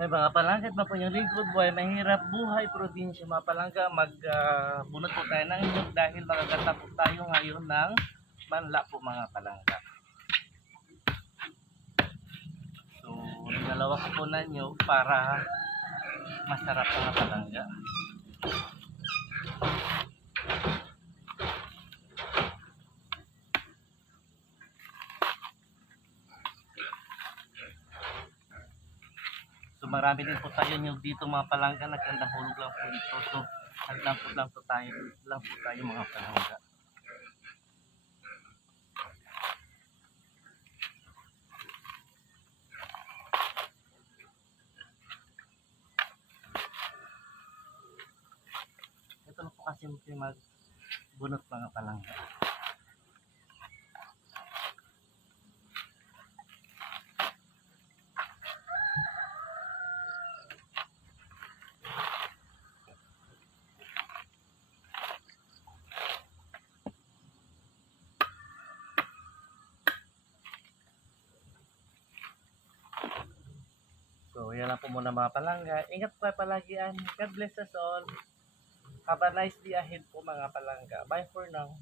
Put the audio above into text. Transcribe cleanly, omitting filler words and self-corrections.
Ay mga palangga, na po yung lingkod buhay, mahirap buhay probinsya mga palangga, bunot po tayo ng inyog dahil magaganda po tayo ngayon ng manla po mga palangga. So, dalawa ko po na nyo para masarap mga palangga. So marami din po tayo yung dito mga palangga, nagkandahulog lang po dito. So naglampot lang po tayo mga palangga. Ito na po kasi magbunot mga palangga. So, yan lang po muna mga palangga. Ingat po palagi. God bless us all. Have a nice day ahead po mga palangga. Bye for now.